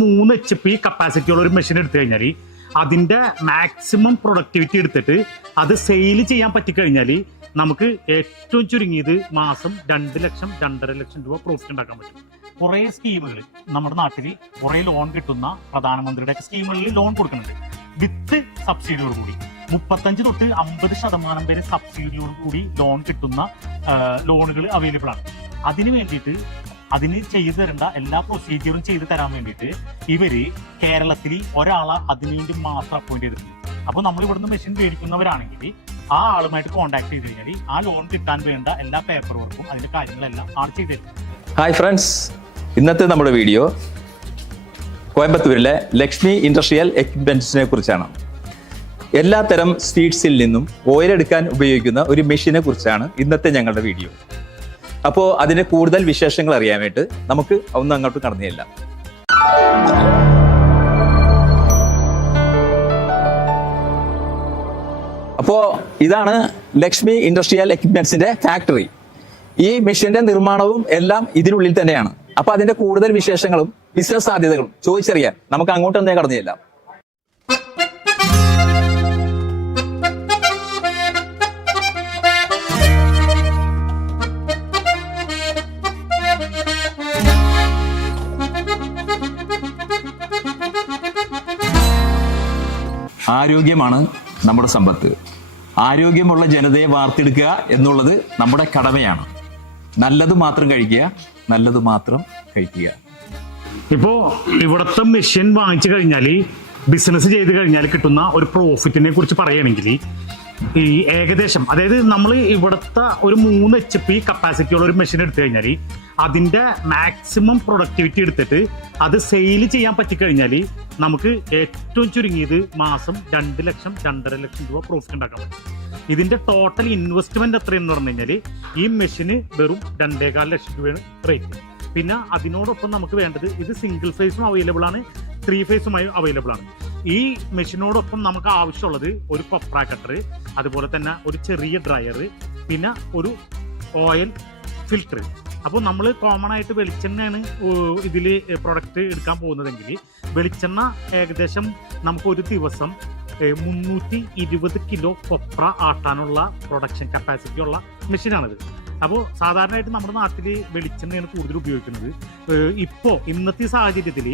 3 HP കപ്പാസിറ്റിയുള്ള ഒരു machine എടുത്തു കഴിഞ്ഞാൽ അതിൻ്റെ മാക്സിമം പ്രൊഡക്ടിവിറ്റി എടുത്തിട്ട് അത് സെയിൽ ചെയ്യാൻ പറ്റിക്കഴിഞ്ഞാൽ നമുക്ക് ഏറ്റവും ചുരുങ്ങിയത് മാസം 2 ലക്ഷം 2.5 ലക്ഷം രൂപ പ്രോഫിറ്റ് ഉണ്ടാക്കാൻ പറ്റും. കുറേ സ്കീമുകൾ നമ്മുടെ നാട്ടിൽ കുറേ ലോൺ കിട്ടുന്ന പ്രധാനമന്ത്രിയുടെ സ്കീമുകളിൽ ലോൺ കൊടുക്കുന്നുണ്ട് വിത്ത് സബ്സിഡിയോട് കൂടി 35 തൊട്ട് 50% വരെ സബ്സിഡിയോട് കൂടി ലോൺ കിട്ടുന്ന ലോണുകൾ അവൈലബിൾ ആണ്. അതിന് വേണ്ടിയിട്ട് അതിന് ചെയ്തു തരേണ്ട എല്ലാ പ്രൊസീജിയറും ചെയ്തു തരാൻ വേണ്ടിയിട്ട് ഇവര് കേരളത്തിൽ ഒരാളെ അതിനുവേണ്ടി മാത്രം അപ്പോയിന്റ് ചെയ്തിട്ടുണ്ട്. അപ്പോൾ നമ്മൾ ഇവിടുന്ന് മെഷീൻ മേടിക്കുന്നവരാണെങ്കിൽ ആ ആളുമായിട്ട് കോൺടാക്ട് ചെയ്ത് കഴിഞ്ഞാൽ ആ ലോൺ കിട്ടാൻ വേണ്ട എല്ലാ പേപ്പർ വർക്കും അതിന്റെ കാര്യങ്ങളെല്ലാം ആൾ ചെയ്തു തരും. ഹായ് ഫ്രണ്ട്സ്, ഇന്നത്തെ നമ്മുടെ വീഡിയോ കോയമ്പത്തൂരിലെ ലക്ഷ്മി ഇൻഡസ്ട്രിയൽ എക്യുപ്മെന്റ്സിനെ കുറിച്ചാണ്. എല്ലാത്തരം സ്ട്രീറ്റ്സിൽ നിന്നും ഓയിലെടുക്കാൻ ഉപയോഗിക്കുന്ന ഒരു മെഷീനെ കുറിച്ചാണ് ഇന്നത്തെ ഞങ്ങളുടെ വീഡിയോ. അപ്പോൾ അതിന് കൂടുതൽ വിശേഷങ്ങൾ അറിയാൻ വേണ്ടി നമുക്ക് ഒന്ന് അങ്ങോട്ട് കടന്നു ചെല്ലാം. അപ്പോൾ ഇതാണ് ലക്ഷ്മി ഇൻഡസ്ട്രിയൽ എക്യുപ്മെന്റ്സിന്റെ ഫാക്ടറി. ഈ മെഷീന്റെ നിർമ്മാണവും എല്ലാം ഇതിനുള്ളിൽ തന്നെയാണ്. അപ്പൊ അതിന്റെ കൂടുതൽ വിശേഷങ്ങളും ബിസിനസ് സാധ്യതകളും ചോദിച്ചറിയാൻ നമുക്ക് അങ്ങോട്ട് തന്നെ കടന്നു ചെല്ലാം. ആരോഗ്യമാണ് നമ്മുടെ സമ്പത്ത്. ആരോഗ്യമുള്ള ജനതയെ വാർത്തെടുക്കുക എന്നുള്ളത് നമ്മുടെ കടമയാണ്. നല്ലത് മാത്രം കഴിക്കുക, നല്ലത് മാത്രം കഴിക്കുക. ഇപ്പോൾ ഇവിടുത്തെ മെഷീൻ വാങ്ങിച്ചു കഴിഞ്ഞാൽ ബിസിനസ് ചെയ്ത് കഴിഞ്ഞാൽ കിട്ടുന്ന ഒരു പ്രോഫിറ്റിനെ കുറിച്ച് പറയുകയാണെങ്കിൽ ഈ ഏകദേശം അതായത് നമ്മൾ ഇവിടുത്തെ ഒരു 3 HP കപ്പാസിറ്റിയുള്ള ഒരു മെഷീൻ എടുത്തു കഴിഞ്ഞാൽ അതിൻ്റെ മാക്സിമം പ്രൊഡക്ടിവിറ്റി എടുത്തിട്ട് അത് സെയിൽ ചെയ്യാൻ പറ്റിക്കഴിഞ്ഞാൽ നമുക്ക് ഏറ്റവും ചുരുങ്ങിയത് മാസം 2 ലക്ഷം 2.5 ലക്ഷം രൂപ പ്രോഫിറ്റ് ഉണ്ടാക്കാൻ പറ്റും. ഇതിൻ്റെ ടോട്ടൽ ഇൻവെസ്റ്റ്മെന്റ് എത്രയെന്ന് പറഞ്ഞു കഴിഞ്ഞാൽ ഈ മെഷീന് വെറും 2.25 ലക്ഷം രൂപയാണ് റേറ്റ്. പിന്നെ അതിനോടൊപ്പം നമുക്ക് വേണ്ടത് ഇത് സിംഗിൾ ഫേസും അവൈലബിൾ ആണ്, 3 ഫേസുമായി അവൈലബിൾ ആണ്. ഈ മെഷീനോടൊപ്പം നമുക്ക് ആവശ്യമുള്ളത് ഒരു കൊപ്ര കട്ടർ, അതുപോലെ തന്നെ ഒരു ചെറിയ ഡ്രയർ, പിന്നെ ഒരു ഓയിൽ ഫിൽറ്റർ. അപ്പോൾ നമ്മൾ കോമൺ ആയിട്ട് വെളിച്ചെണ്ണയാണ് ഇതിൽ പ്രൊഡക്റ്റ് എടുക്കാൻ പോകുന്നതെങ്കിൽ വെളിച്ചെണ്ണ ഏകദേശം നമുക്ക് ഒരു ദിവസം 320 കിലോ കൊപ്ര ആട്ടാനുള്ള പ്രൊഡക്ഷൻ കപ്പാസിറ്റി ഉള്ള മെഷീനാണിത്. അപ്പോൾ സാധാരണയായിട്ട് നമ്മുടെ നാട്ടിൽ വെളിച്ചെണ്ണയാണ് കൂടുതൽ ഉപയോഗിക്കുന്നത്. ഇപ്പോൾ ഇന്നത്തെ സാഹചര്യത്തിൽ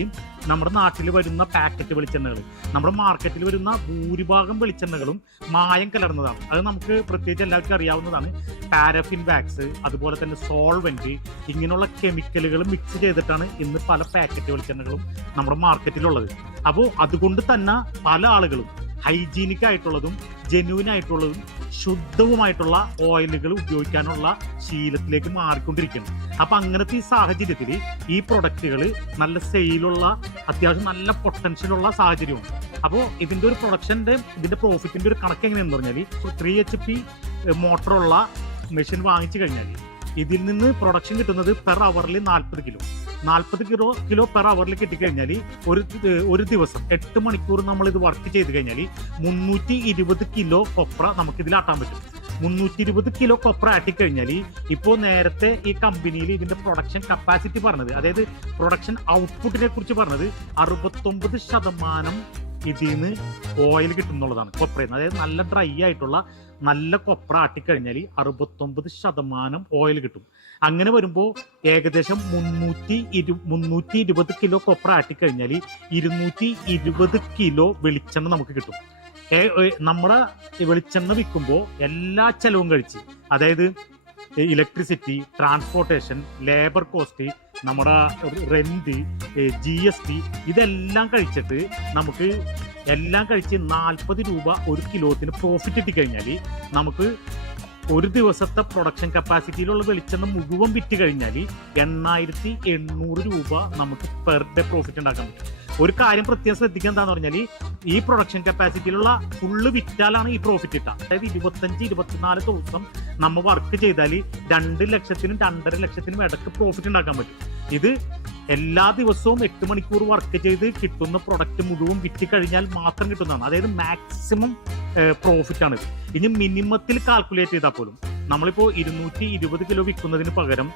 നമ്മുടെ നാട്ടിൽ വരുന്ന പാക്കറ്റ് വെളിച്ചെണ്ണകൾ, നമ്മുടെ മാർക്കറ്റിൽ വരുന്ന ഭൂരിഭാഗം വെളിച്ചെണ്ണകളും മായം കലർന്നതാണ്. അത് നമുക്ക് പ്രത്യേകിച്ച് എല്ലാവർക്കും അറിയാവുന്നതാണ്. പാരഫിൻ വാക്സ്, അതുപോലെ തന്നെ സോൾവെന്റ്, ഇങ്ങനെയുള്ള കെമിക്കലുകൾ മിക്സ് ചെയ്തിട്ടാണ് ഇന്ന് പല പാക്കറ്റ് വെളിച്ചെണ്ണകളും നമ്മുടെ മാർക്കറ്റിലുള്ളത്. അപ്പോൾ അതുകൊണ്ട് തന്നെ പല ആളുകളും ഹൈജീനിക് ആയിട്ടുള്ളതും ജെന്യൂൻ ആയിട്ടുള്ളതും ശുദ്ധവുമായിട്ടുള്ള ഓയിലുകൾ ഉപയോഗിക്കാനുള്ള ശീലത്തിലേക്ക് മാറിക്കൊണ്ടിരിക്കുന്നു. അപ്പം അങ്ങനത്തെ ഈ സാഹചര്യത്തിൽ ഈ പ്രൊഡക്റ്റുകൾ നല്ല സെയിലുള്ള അത്യാവശ്യം നല്ല പൊട്ടൻഷ്യലുള്ള സാഹചര്യമാണ്. അപ്പോൾ ഇതിൻ്റെ ഒരു ഇതിൻ്റെ പ്രോഫിറ്റിൻ്റെ ഒരു കണക്ക് എങ്ങനെയാണെന്ന് പറഞ്ഞാൽ 3 HP മോട്ടറുള്ള മെഷീൻ വാങ്ങിച്ചു കഴിഞ്ഞാൽ ഇതിൽ നിന്ന് പ്രൊഡക്ഷൻ കിട്ടുന്നത് പെർ അവറിൽ 40 കിലോ പെർ അവറിൽ കിട്ടിക്കഴിഞ്ഞാൽ ഒരു ദിവസം 8 മണിക്കൂർ നമ്മൾ ഇത് വർക്ക് ചെയ്ത് കഴിഞ്ഞാൽ 320 കിലോ കൊപ്ര നമുക്ക് ഇതിൽ ആട്ടാൻ പറ്റും. 320 കിലോ കൊപ്ര ആട്ടിക്കഴിഞ്ഞാൽ ഇപ്പോൾ നേരത്തെ ഈ കമ്പനിയിൽ ഇതിന്റെ പ്രൊഡക്ഷൻ കപ്പാസിറ്റി പറഞ്ഞത്, അതായത് പ്രൊഡക്ഷൻ ഔട്ട്പുട്ടിനെ കുറിച്ച് പറഞ്ഞത് 69% ഇതിൽ നിന്ന് ഓയിൽ കിട്ടുന്നുള്ളതാണ് കൊപ്രയിൽ നിന്ന്. അതായത് നല്ല ഡ്രൈ ആയിട്ടുള്ള നല്ല കൊപ്ര ആട്ടിക്കഴിഞ്ഞാൽ 69% ഓയിൽ കിട്ടും. അങ്ങനെ വരുമ്പോൾ ഏകദേശം 320 കിലോ കൊപ്ര ആട്ടിക്കഴിഞ്ഞാൽ 220 കിലോ വെളിച്ചെണ്ണ നമുക്ക് കിട്ടും. നമ്മുടെ വെളിച്ചെണ്ണ വിൽക്കുമ്പോൾ എല്ലാ ചെലവും കഴിച്ച്, അതായത് ഇലക്ട്രിസിറ്റി, ട്രാൻസ്പോർട്ടേഷൻ, ലേബർ കോസ്റ്റ്, നമ്മുടെ റെന്റ്, GST ഇതെല്ലാം കഴിച്ചിട്ട് നമുക്ക് എല്ലാം കഴിച്ച് 40 രൂപ ഒരു കിലോത്തിന് പ്രോഫിറ്റ് കിട്ടിക്കഴിഞ്ഞാൽ നമുക്ക് ഒരു ദിവസത്തെ പ്രൊഡക്ഷൻ കപ്പാസിറ്റിയിലുള്ള വെളിച്ചെണ്ണ മുഴുവൻ വിറ്റ് കഴിഞ്ഞാൽ 8,800 രൂപ നമുക്ക് പെർ ഡേ പ്രോഫിറ്റ് ഉണ്ടാക്കാൻ പറ്റും. ഒരു കാര്യം പ്രത്യേകം ശ്രദ്ധിക്കുക എന്താന്ന് പറഞ്ഞാൽ ഈ പ്രൊഡക്ഷൻ കപ്പാസിറ്റിയിലുള്ള ഫുള്ള് വിറ്റാലാണ് ഈ പ്രോഫിറ്റ് കിട്ടുക. അതായത് 25-24 ദിവസം നമ്മൾ വർക്ക് ചെയ്താൽ 2 ലക്ഷത്തിനും 2.5 ലക്ഷത്തിനും ഇടയ്ക്ക് പ്രോഫിറ്റ് ഉണ്ടാക്കാൻ പറ്റും. ഇത് എല്ലാ ദിവസവും 8 മണിക്കൂർ വർക്ക് ചെയ്ത് കിട്ടുന്ന പ്രൊഡക്റ്റ് മുഴുവൻ വിറ്റ് കഴിഞ്ഞാൽ മാത്രം കിട്ടുന്നതാണ്. അതായത് മാക്സിമം പ്രോഫിറ്റ് ആണിത്. ഇനി മിനിമത്തിൽ കാൽക്കുലേറ്റ് ചെയ്താൽ പോലും നമ്മളിപ്പോൾ 220 കിലോ വിൽക്കുന്നതിന് പകരം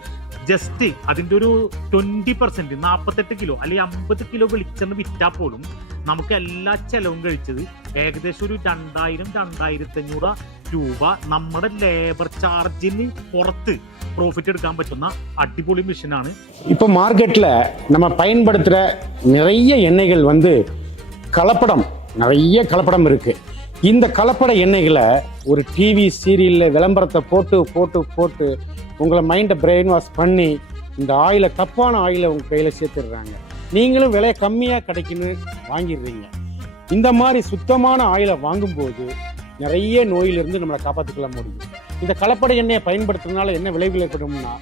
ജസ്റ്റ് അതിന്റെ ഒരു 20%, 48 കിലോ അല്ലെങ്കിൽ 50 കിലോ വെളിച്ചെണ്ണ വിറ്റാൽ പോലും നമുക്ക് എല്ലാ ചെലവും കഴിച്ചത് ഏകദേശം ഒരു 2000-2500 രൂപ നമ്മുടെ ലേബർ ചാർജിന് പുറത്ത് പ്രോഫിറ്റ് எடுக்காம பറ്റുന്ന அடிப்பொலி மிஷினாണ്. இப்போ மார்க்கெட்டில் நம்ம பயன்படுத்துகிற நிறைய எண்ணெய்கள் வந்து நிறைய கலப்படம் இருக்குது. இந்த கலப்பட எண்ணெய்களை ஒரு டிவி சீரியலில் விளம்பரத்தை போட்டு போட்டு போட்டு உங்களை மைண்டை பிரெயின் வாஷ் பண்ணி இந்த ஆயிலை, தப்பான ஆயிலை உங்கள் கையில் சேர்த்துடுறாங்க. நீங்களும் விலை கம்மியாக கிடைக்குன்னு வாங்கிடுறீங்க. இந்த மாதிரி சுத்தமான ஆயிலை வாங்கும்போது நிறைய நோயிலிருந்து நம்மளை காப்பாற்றிக்கொள்ள முடியும். இந்த கலப்பட எண்ணெயை பயன்படுத்துறதுனால என்ன விளைவுகள் ஏற்படும்னா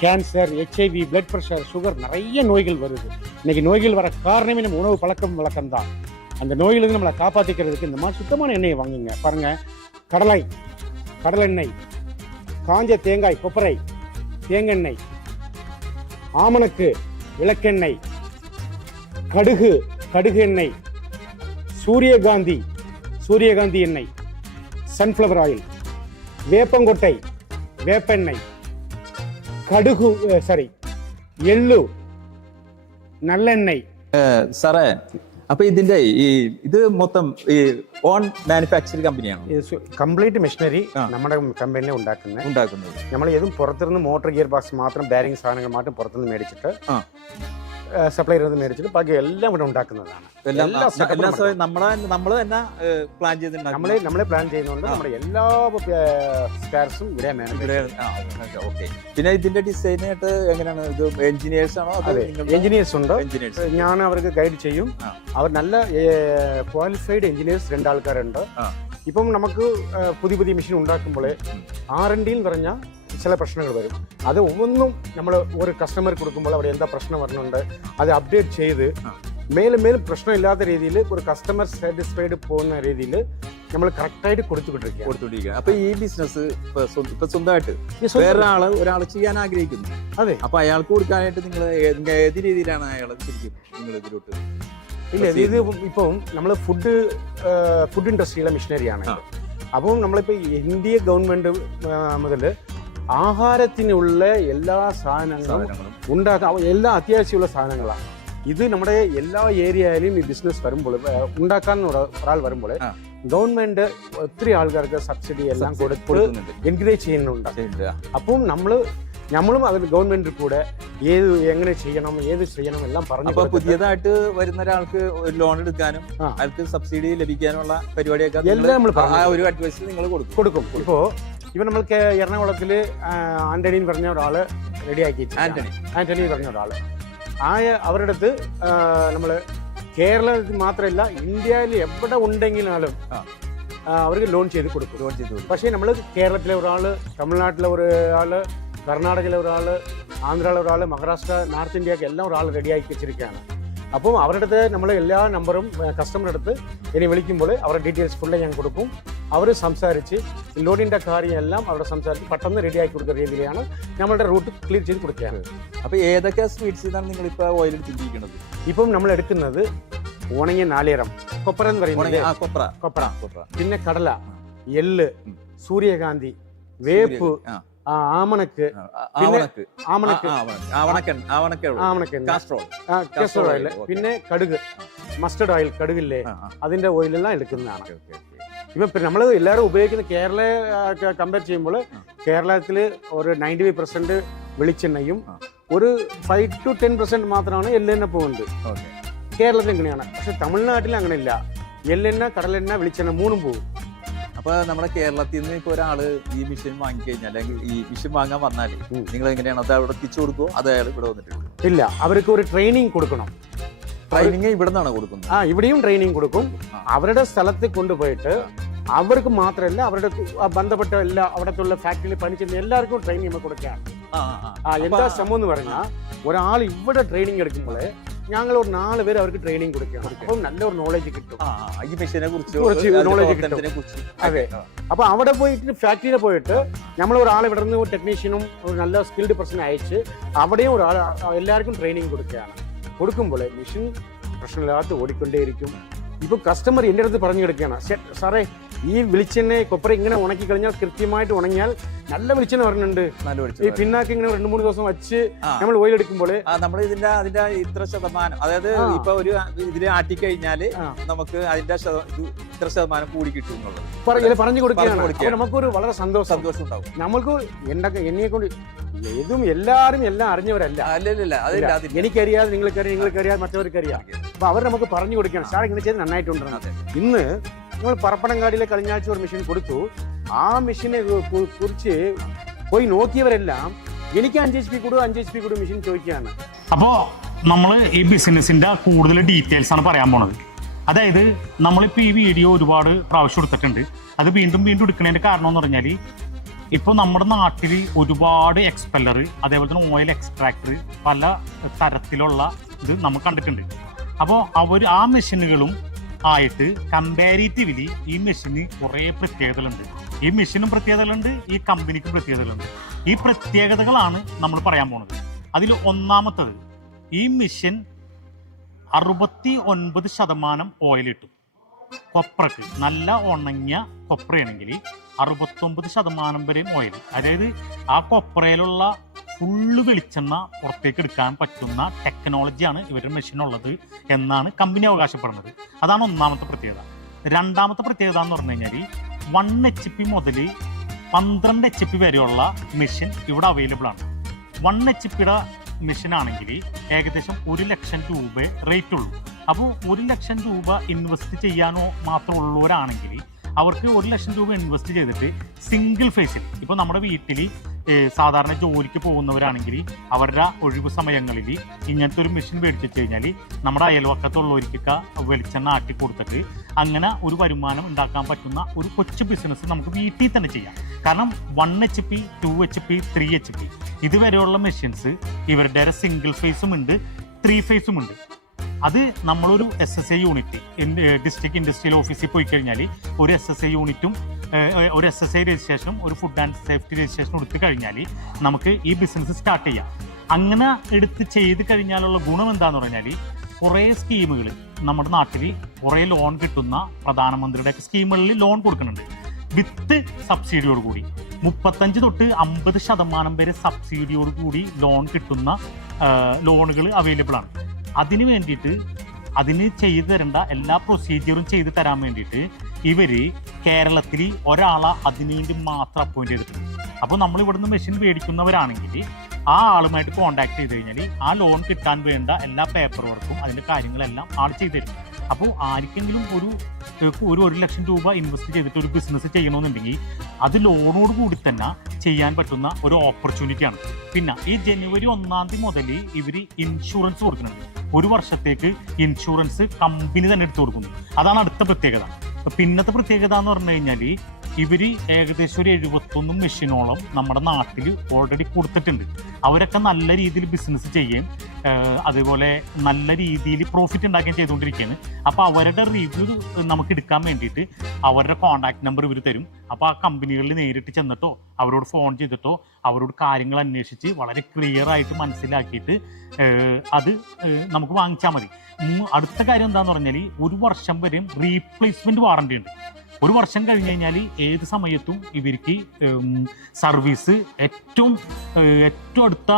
cancer, HIV, blood pressure, sugar, நிறைய நோய்கள் வருது. இன்னைக்கு நோய்கள் வர காரணமே நம்ம உணவு வழக்கம் தான். அந்த நோயிலிருந்து நம்மளை காப்பாற்றிக்கிறதுக்கு இந்த மாதிரி சுத்தமான எண்ணெயை வாங்குங்க. பாருங்க, கடலெண்ணெய், காஞ்ச தேங்காய், கொப்பரை, தேங்காய், ஆமணக்கு, விளக்கெண்ணெய், கடுகு எண்ணெய், சூரியகாந்தி எண்ணெய், சன்ஃப்ளவர் ஆயில், വേപ്പംകൊട്ടൈ, വേപ്പെണ്ണ, എള്ളു, നല്ലെണ്ണ. സാറേ, അപ്പൊ ഇതിന്റെ ഇത് മൊത്തം ഈ ഓൺ മാനുഫാക്ചറിംഗ് കമ്പനിയാണ്? കംപ്ലീറ്റ് മെഷീനറി നമ്മുടെ കമ്പനിയിൽ ഉണ്ടാക്കുന്നത്. നമ്മൾ ഏതും പുറത്തുനിന്ന് മോട്ടോർ ഗിയർ ബോക്സ് മാത്രം, ബാരിംഗ് സാധനങ്ങൾ മാത്രം പുറത്തുനിന്ന് മേടിച്ചിട്ട് സപ്ലൈ മേടിച്ചിട്ട് ബാക്കി എല്ലാം ഇവിടെ ഉണ്ടാക്കുന്നതാണ്. നമ്മളെ പ്ലാൻ ചെയ്യുന്നുണ്ട്. നമ്മുടെ എല്ലാ സ്പെയർസും ഇവിടെ. പിന്നെ ഇതിന്റെ ഡിസൈൻ ആയിട്ട് എങ്ങനെയാണ്? ഇത് എഞ്ചിനീയേഴ്സ് ആണോ? എഞ്ചിനീയേഴ്സ് ഉണ്ട്. ഞാൻ അവർക്ക് ഗൈഡ് ചെയ്യും. അവർ നല്ല ക്വാളിഫൈഡ് എഞ്ചിനീയേഴ്സ് 2 ആൾക്കാരുണ്ട്. ഇപ്പം നമുക്ക് പുതിയ മെഷീൻ ഉണ്ടാക്കുമ്പോൾ R&D പറഞ്ഞാൽ ചില പ്രശ്നങ്ങൾ വരും. അത് ഒന്നും നമ്മൾ ഒരു കസ്റ്റമർ കൊടുക്കുമ്പോൾ അവിടെ എന്താ പ്രശ്നം വരുന്നുണ്ട് അത് അപ്ഡേറ്റ് ചെയ്ത് മേലും പ്രശ്നമില്ലാത്ത രീതിയിൽ ഒരു കസ്റ്റമർ സാറ്റിസ്ഫൈഡ് പോകുന്ന രീതിയിൽ നമ്മൾ കറക്റ്റായിട്ട് കൊടുത്തുകൊണ്ടിരിക്കുക. അപ്പൊ ഈ ബിസിനസ് ഇപ്പൊ സ്വന്തമായിട്ട് ഒരാൾ ചെയ്യാൻ ആഗ്രഹിക്കുന്നു. അതെ. അപ്പൊ അയാൾക്ക് കൊടുക്കാനായിട്ട് നിങ്ങൾ ഏത് രീതിയിലാണ് അയാൾ ശരിക്കും നിങ്ങൾ ഇതിലോട്ട്? ഇല്ല, ഇത് ഇപ്പം നമ്മൾ ഫുഡ് ഇൻഡസ്ട്രിയിലെ മെഷീനറിയാണ്. അപ്പം നമ്മളിപ്പോൾ ഇന്ത്യ ഗവൺമെന്റ് മുതൽ ആഹാരത്തിനുള്ള എല്ലാ സാധനങ്ങളും ഉണ്ടാക്കാൻ എല്ലാ അത്യാവശ്യമുള്ള സാധനങ്ങളാണ്. ഇത് നമ്മുടെ എല്ലാ ഏരിയയിലും ഈ ബിസിനസ് വരുമ്പോൾ ഉണ്ടാക്കാൻ ഒരാൾ വരുമ്പോൾ ഗവൺമെന്റ് ഒത്തിരി ആൾക്കാർക്ക് സബ്സിഡി എല്ലാം കൊടുത്ത് എൻകറേജ് ചെയ്യുന്നുണ്ട്. അപ്പം നമ്മളും അതിന് ഗവൺമെന്റിൽ കൂടെ എങ്ങനെ ചെയ്യണം എല്ലാം പറഞ്ഞു. പുതിയതായിട്ട് വരുന്ന ഒരാൾക്ക് ലോൺ എടുക്കാനും അയാൾക്ക് സബ്സിഡി ലഭിക്കാനുള്ള പരിപാടിയൊക്കെ എല്ലാം നമ്മൾ ഒരു അഡ്വൈസ് നിങ്ങൾ കൊടുക്കും. ഇപ്പൊ നമ്മൾക്ക് എറണാകുളത്തില് ആന്റണി പറഞ്ഞ ഒരാള് റെഡിയാക്കി. ആന്റണി പറഞ്ഞ ഒരാള് അവരുടെ അടുത്ത് നമ്മള് കേരളത്തിൽ മാത്രമല്ല ഇന്ത്യയിൽ എവിടെ ഉണ്ടെങ്കിലും അവർക്ക് ലോൺ ചെയ്ത് കൊടുക്കും. പക്ഷേ നമ്മൾ കേരളത്തിലെ ഒരാള്, തമിഴ്നാട്ടിലെ ഒരാള്, കർണാടകയിലെ ഒരാള്, ആന്ധ്രയിലെ ഒരാള്, മഹാരാഷ്ട്ര, നോർത്ത് ഇന്ത്യക്ക് എല്ലാം ഒരാൾ റെഡിയാക്കി വെച്ചിരിക്കുകയാണ്. അപ്പം അവരുടെ അടുത്ത് നമ്മൾ എല്ലാ നമ്പറും കസ്റ്റമറുടെ അടുത്ത് ഇനി വിളിക്കുമ്പോൾ അവരുടെ ഡീറ്റെയിൽസ് ഫുള്ള് ഞാൻ കൊടുക്കും. അവർ സംസാരിച്ച് ലോണിൻ്റെ കാര്യം എല്ലാം അവിടെ സംസാരിച്ച് പെട്ടെന്ന് റെഡിയാക്കി കൊടുക്കുന്ന രീതിയിലാണ് നമ്മളുടെ റൂട്ട് ക്ലിയർ ചെയ്ത് കൊടുക്കുകയാണ്. അപ്പോൾ ഏതൊക്കെ സ്വീറ്റ്സ് ഇതാണ് നിങ്ങളിപ്പോൾ ഓയിൽ എടുത്തിരിക്കുന്നത്? ഇപ്പം നമ്മൾ എടുക്കുന്നത് ഉണങ്ങിയ നാളികേരം, കൊപ്ര എന്ന് പറയുന്നത്, കൊപ്ര, പിന്നെ കടല, എള്ള്, സൂര്യകാന്തി, വേപ്പ്, ആമണക്ക്, കാസ്റ്റർ ഓയിൽ, പിന്നെ കടുക്, മസ്റ്റർഡ് ഓയിൽ, കടുകില്ലേ അതിന്റെ ഓയിലെല്ലാം എടുക്കുന്നതാണ്. ഇപ്പൊ നമ്മൾ എല്ലാവരും ഉപയോഗിക്കുന്ന കേരള കമ്പയർ ചെയ്യുമ്പോൾ കേരളത്തിൽ ഒരു 95% വെളിച്ചെണ്ണയും ഒരു 5 to 10% മാത്രമാണ് എള്ളെണ്ണ പോകുന്നത്. കേരളത്തിൽ എങ്ങനെയാണ്. പക്ഷെ തമിഴ്നാട്ടിൽ അങ്ങനെയില്ല. എള്ളെണ്ണ, കടലെണ്ണ, വെളിച്ചെണ്ണ 3ഉം പോകും. അപ്പൊ നമ്മുടെ കേരളത്തിൽ നിന്ന് ഇപ്പൊ ഒരാള് ഈ മെഷീൻ വാങ്ങിക്കഴിഞ്ഞാൽ അല്ലെങ്കിൽ ഈ മെഷീൻ വാങ്ങാൻ വന്നാല് നിങ്ങൾ എങ്ങനെയാണ് അത് അവിടെ തിരിച്ചു കൊടുക്കുമോ? അത് അയാൾ ഇവിടെ വന്നിട്ട് ഇല്ല, അവർക്ക് ഒരു ട്രെയിനിങ് കൊടുക്കണം. ട്രെയിനിങ് ഇവിടെ നിന്നാണ് കൊടുക്കുന്നത്? ഇവിടെയും ട്രെയിനിങ് കൊടുക്കും. അവരുടെ സ്ഥലത്ത് കൊണ്ടുപോയിട്ട് അവർക്ക് മാത്രമല്ല അവരുടെ ബന്ധപ്പെട്ട എല്ലാ അവിടത്തുള്ള ഫാക്ടറിയിൽ പണിച്ചെന്ന് എല്ലാവർക്കും ട്രെയിനിങ് നമ്മൾ കൊടുക്കുകയാണ്. എന്താ ശ്രമം എന്ന് പറഞ്ഞാൽ ഒരാൾ ഇവിടെ ട്രെയിനിങ് എടുക്കുമ്പോൾ ഞങ്ങൾ ഒരു 4 പേര് അവർക്ക് ട്രെയിനിങ് കൊടുക്കുകയാണ്. അപ്പം നല്ലൊരു നോളജ് കിട്ടും, കുറച്ച് നോളജ് കിട്ടും. അതെ. അപ്പൊ അവിടെ പോയിട്ട് ഫാക്ടറിയിൽ പോയിട്ട് നമ്മൾ ഒരാൾ ഇവിടെ നിന്ന് ഒരു ടെക്നീഷ്യനും ഒരു നല്ല സ്കിൽഡ് പേഴ്സൺ അയച്ച് അവിടെയും ഒരാൾ എല്ലാവർക്കും ട്രെയിനിങ് കൊടുക്കുകയാണ്. കൊടുക്കുമ്പോൾ മെഷീൻ പ്രശ്നമില്ലാത്ത ഓടിക്കൊണ്ടേയിരിക്കും. ഇപ്പൊ കസ്റ്റമർ എൻ്റെ അടുത്ത് പറഞ്ഞു കിടക്കുകയാണ്, സാറേ ഈ വെളിച്ചെണ്ണ കൊപ്ര ഇങ്ങനെ ഉണക്കി കഴിഞ്ഞാൽ കൃത്യമായിട്ട് ഉണങ്ങിയാൽ നല്ല വെളിച്ചെണ്ണ വരുന്നുണ്ട്. ഈ പിന്നാക്ക് ഇങ്ങനെ 2-3 ദിവസം വെച്ച് നമ്മൾ ഓയിൽ എടുക്കുമ്പോൾ നമ്മൾ അതിന്റെ ഇത്ര ശതമാനം, അതായത് ഇപ്പൊ ഒരു ഇതിൽ ആട്ടിക്കഴിഞ്ഞാല് നമുക്ക് അതിന്റെ ഇത്ര ശതമാനം കൂടി കിട്ടും എന്നുള്ളത് പറഞ്ഞു കൊടുക്കുകയാണ്. നമുക്കൊരു വളരെ സന്തോഷം ഉണ്ടാവും. നമ്മൾക്ക് എന്നെ കൊണ്ട് എല്ലാരും എല്ലാം അറിഞ്ഞവരല്ല. എനിക്കറിയാതെ നിങ്ങൾക്കറിയാതെ മറ്റവർക്കറിയാം. അപ്പൊ അവർ നമുക്ക് പറഞ്ഞു കൊടുക്കുകയാണ്, സാർ ഇങ്ങനെ ചെയ്ത് നന്നായിട്ടുണ്ട്. ഇന്ന് നമ്മൾ പറപ്പടങ്കാടിലെ കഴിഞ്ഞാഴ്ച ഒരു മെഷീൻ കൊടുത്തു. ആ മെഷീനെ കുറിച്ച് പോയി നോക്കിയവരെല്ലാം എനിക്ക് 5 HP കൂടും 5 HP കൂടും മെഷീൻ ചോദിക്കുകയാണ്. അപ്പോ നമ്മൾ ഈ ബിസിനസിന്റെ കൂടുതൽ ഡീറ്റെയിൽസ് ആണ് പറയാൻ പോണത്. അതായത് നമ്മളിപ്പോ ഈ വീഡിയോ ഒരുപാട് പ്രാവശ്യം എടുത്തിട്ടുണ്ട്. അത് വീണ്ടും എടുക്കുന്നതിന്റെ കാരണം എന്ന് പറഞ്ഞാൽ ഇപ്പൊ നമ്മുടെ നാട്ടിൽ ഒരുപാട് എക്സ്പെല്ലർ, അതേപോലെ തന്നെ ഓയിൽ എക്സ്ട്രാക്ടർ, പല തരത്തിലുള്ള ഇത് നമ്മൾ കണ്ടിട്ടുണ്ട്. അപ്പോൾ ആ മെഷീനുകളും ആയിട്ട് കമ്പാരിറ്റീവ്ലി ഈ മെഷീന് കുറേ പ്രത്യേകതകളുണ്ട്. ഈ മെഷീനും പ്രത്യേകതകളുണ്ട്, ഈ കമ്പനിക്കും പ്രത്യേകതകളുണ്ട്. ഈ പ്രത്യേകതകളാണ് നമ്മൾ പറയാൻ പോണത്. അതിൽ ഒന്നാമത്തത്, ഈ മെഷീൻ 69% ഓയിൽ കിട്ടും. കൊപ്രക്ക് നല്ല ഉണങ്ങിയ കൊപ്രയാണെങ്കിൽ 69% വരെയും ഓയിൽ. അതായത് ആ കൊപ്രയിലുള്ള ഫുള്ള് വെളിച്ചെണ്ണ പുറത്തേക്ക് എടുക്കാൻ പറ്റുന്ന ടെക്നോളജിയാണ് ഇവരുടെ മെഷീനുള്ളത് എന്നാണ് കമ്പനി അവകാശപ്പെടുന്നത്. അതാണ് ഒന്നാമത്തെ പ്രത്യേകത. രണ്ടാമത്തെ പ്രത്യേകത എന്ന് പറഞ്ഞു കഴിഞ്ഞാൽ 1 HP മുതൽ 12 HP വരെയുള്ള മെഷീൻ ഇവിടെ അവൈലബിൾ ആണ്. 1 HPയുടെ മെഷീൻ ആണെങ്കിൽ ഏകദേശം 1 ലക്ഷം രൂപ റേറ്റ് ഉള്ളൂ. അപ്പോൾ 1 ലക്ഷം രൂപ ഇൻവെസ്റ്റ് ചെയ്യാനോ മാത്രമുള്ളവരാണെങ്കിൽ അവർക്ക് 1 ലക്ഷം രൂപ ഇൻവെസ്റ്റ് ചെയ്തിട്ട് സിംഗിൾ ഫേസിൽ, ഇപ്പോൾ നമ്മുടെ വീട്ടിൽ സാധാരണ ജോലിക്ക് പോകുന്നവരാണെങ്കിൽ അവരുടെ ഒഴിവു സമയങ്ങളിൽ ഇങ്ങനത്തെ ഒരു മെഷീൻ മേടിച്ചു കഴിഞ്ഞാൽ നമ്മുടെ അയൽവക്കത്തുള്ളവർക്കൊക്കെ വെളിച്ചെണ്ണ ആട്ടി കൊടുത്തിട്ട് അങ്ങനെ ഒരു വരുമാനം ഉണ്ടാക്കാൻ പറ്റുന്ന ഒരു കൊച്ചു ബിസിനസ് നമുക്ക് വീട്ടിൽ തന്നെ ചെയ്യാം. കാരണം 1 HP, 2 HP, 3 HP ഇതുവരെയുള്ള മെഷീൻസ് ഇവരുടെ സിംഗിൾ ഫേസും ഉണ്ട്, 3 ഫേസും ഉണ്ട്. അത് നമ്മളൊരു SSA യൂണിറ്റ് ഡിസ്ട്രിക്ട് ഇൻഡസ്ട്രിയൽ ഓഫീസിൽ പോയി കഴിഞ്ഞാൽ ഒരു SSA യൂണിറ്റും ഒരു SSA രജിസ്ട്രേഷനും ഒരു ഫുഡ് ആൻഡ് സേഫ്റ്റി രജിസ്ട്രേഷനും എടുത്തു കഴിഞ്ഞാൽ നമുക്ക് ഈ ബിസിനസ് സ്റ്റാർട്ട് ചെയ്യാം. അങ്ങനെ ചെയ്ത് കഴിഞ്ഞാലുള്ള ഗുണം എന്താണെന്ന് പറഞ്ഞാൽ കുറേ സ്കീമുകൾ നമ്മുടെ നാട്ടിൽ കുറേ ലോൺ കിട്ടുന്ന പ്രധാനമന്ത്രിയുടെ സ്കീമുകളിൽ ലോൺ കൊടുക്കുന്നുണ്ട് വിത്ത് സബ്സിഡിയോട് കൂടി. 35 തൊട്ട് 50% വരെ സബ്സിഡിയോട് കൂടി ലോൺ കിട്ടുന്ന ലോണുകൾ അവൈലബിൾ ആണ്. അതിന് വേണ്ടിയിട്ട് ചെയ്തു തരേണ്ട എല്ലാ പ്രൊസീജിയറും ചെയ്തു തരാൻ വേണ്ടിയിട്ട് ഇവര് കേരളത്തിൽ ഒരാളെ അതിനുവേണ്ടി മാത്രം അപ്പോയിന്റ് ചെയ്തിട്ടുണ്ട്. അപ്പോൾ നമ്മൾ ഇവിടുന്ന് മെഷീൻ മേടിക്കുന്നവരാണെങ്കിൽ ആ ആളുമായിട്ട് കോൺടാക്ട് ചെയ്ത് കഴിഞ്ഞാൽ ആ ലോൺ കിട്ടാൻ വേണ്ട എല്ലാ പേപ്പർ വർക്കും അതിൻ്റെ കാര്യങ്ങളെല്ലാം ആൾ ചെയ്തു തരും. അപ്പോൾ ആർക്കെങ്കിലും ഒരു 1 ലക്ഷം രൂപ ഇൻവെസ്റ്റ് ചെയ്തിട്ട് ഒരു ബിസിനസ് ചെയ്യണമെന്നുണ്ടെങ്കിൽ അത് ലോണോട് കൂടി തന്നെ ചെയ്യാൻ പറ്റുന്ന ഒരു ഓപ്പർച്യൂണിറ്റിയാണ്. പിന്നെ ഈ ജനുവരി 1 മുതൽ ഇവർ ഇൻഷുറൻസ് കൊടുക്കുന്നുണ്ട്. 1 വർഷത്തേക്ക് ഇൻഷുറൻസ് കമ്പനി തന്നെ എടുത്തു കൊടുക്കുന്നു. അതാണ് അടുത്ത പ്രത്യേകത. പിന്നത്തെ പ്രത്യേകത എന്ന് പറഞ്ഞു കഴിഞ്ഞാൽ ഇവർ ഏകദേശം ഒരു 71 മെഷീനോളം നമ്മുടെ നാട്ടിൽ ഓൾറെഡി കൊടുത്തിട്ടുണ്ട്. അവരൊക്കെ നല്ല രീതിയിൽ ബിസിനസ് ചെയ്യുകയും അതേപോലെ നല്ല രീതിയിൽ പ്രോഫിറ്റ് ഉണ്ടാക്കുകയും ചെയ്തുകൊണ്ടിരിക്കുകയാണ്. അപ്പോൾ അവരുടെ റിവ്യൂ നമുക്ക് എടുക്കാൻ വേണ്ടിയിട്ട് അവരുടെ കോൺടാക്ട് നമ്പർ ഇവർ തരും. അപ്പോൾ ആ കമ്പനികളിൽ നേരിട്ട് ചെന്നിട്ടോ അവരോട് ഫോൺ ചെയ്തിട്ടോ അവരോട് കാര്യങ്ങൾ അന്വേഷിച്ച് വളരെ ക്ലിയർ ആയിട്ട് മനസ്സിലാക്കിയിട്ട് അത് നമുക്ക് വാങ്ങിച്ചാൽ മതി. അടുത്ത കാര്യം എന്താണെന്ന് പറഞ്ഞാൽ 1 വർഷം വരെയും റീപ്ലേസ്മെൻറ്റ് വാറണ്ടി ഉണ്ട്. 1 വർഷം കഴിഞ്ഞ് കഴിഞ്ഞാൽ ഏത് സമയത്തും ഇവർക്ക് സർവീസ് ഏറ്റവും അടുത്ത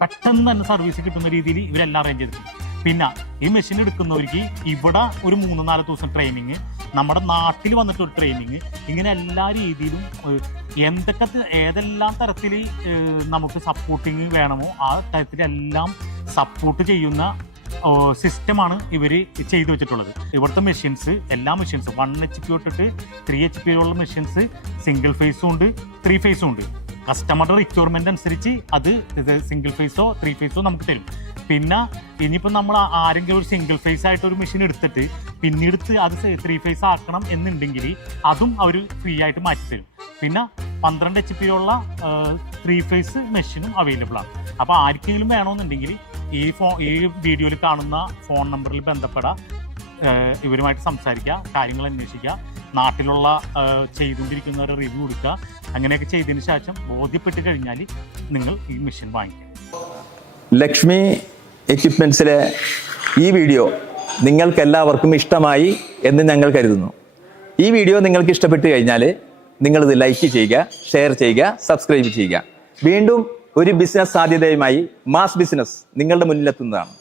പെട്ടെന്ന് തന്നെ സർവീസ് കിട്ടുന്ന രീതിയിൽ ഇവരെല്ലാം അറേഞ്ച് ചെയ്തിട്ടുണ്ട്. പിന്നെ ഈ മെഷീൻ എടുക്കുന്നവർക്ക് ഇവിടെ ഒരു 3-4 ദിവസം ട്രെയിനിങ്, നമ്മുടെ നാട്ടിൽ വന്നിട്ടൊരു ട്രെയിനിങ്, ഇങ്ങനെ എല്ലാ രീതിയിലും ഏതെല്ലാം തരത്തിൽ നമുക്ക് സപ്പോർട്ടിങ് വേണമോ ആ തരത്തിലെല്ലാം സപ്പോർട്ട് ചെയ്യുന്ന സിസ്റ്റമാണ് ഇവർ ചെയ്തു വെച്ചിട്ടുള്ളത്. ഇവിടുത്തെ മെഷീൻസ് എല്ലാ മെഷീൻസും 1 HP തൊട്ടിട്ട് 3 HP വരെയുള്ള മെഷീൻസ് സിംഗിൾ ഫേസും ഉണ്ട്, 3 ഫേസും ഉണ്ട്. കസ്റ്റമറുടെ റിക്വയർമെന്റ് അനുസരിച്ച് അത് സിംഗിൾ ഫേസോ 3 ഫേസോ നമുക്ക് തരും. പിന്നെ ഇനിയിപ്പോൾ നമ്മൾ ആരെങ്കിലും ഒരു സിംഗിൾ ഫേസ് ആയിട്ട് ഒരു മെഷീൻ എടുത്തിട്ട് പിന്നീട് അത് 3 ഫേസ് ആക്കണം എന്നുണ്ടെങ്കിൽ അതും അവർ ഫ്രീ ആയിട്ട് മാറ്റിത്തരും. പിന്നെ 12 HP ഉള്ള 3 ഫേസ് മെഷീനും അവൈലബിൾ ആണ്. അപ്പോൾ ആർക്കെങ്കിലും വേണമെന്നുണ്ടെങ്കിൽ ഈ വീഡിയോയിൽ കാണുന്ന ഫോൺ നമ്പറിൽ ബന്ധപ്പെടാം, ഇവരുമായിട്ട് സംസാരിക്കുക, കാര്യങ്ങൾ അന്വേഷിക്കുക, നാട്ടിലുള്ള ചെയ്തുകൊണ്ടിരിക്കുന്നവരെ റിവ്യൂ കൊടുക്കുക. അങ്ങനെയൊക്കെ ചെയ്തതിന് ശേഷം ബോധ്യപ്പെട്ട് കഴിഞ്ഞാൽ നിങ്ങൾ ഈ മെഷീൻ വാങ്ങിക്കുക. ലക്ഷ്മി എക്യുപ്മെൻറ്റ്സിലെ ഈ വീഡിയോ നിങ്ങൾക്ക് എല്ലാവർക്കും ഇഷ്ടമായി എന്ന് ഞങ്ങൾ കരുതുന്നു. ഈ വീഡിയോ നിങ്ങൾക്ക് ഇഷ്ടപ്പെട്ട് കഴിഞ്ഞാൽ നിങ്ങളിത് ലൈക്ക് ചെയ്യുക, ഷെയർ ചെയ്യുക, സബ്സ്ക്രൈബ് ചെയ്യുക. വീണ്ടും ഒരു ബിസിനസ് സാധ്യതയുമായി മാസ് ബിസിനസ് നിങ്ങളുടെ മുന്നിലെത്തുന്നതാണ്.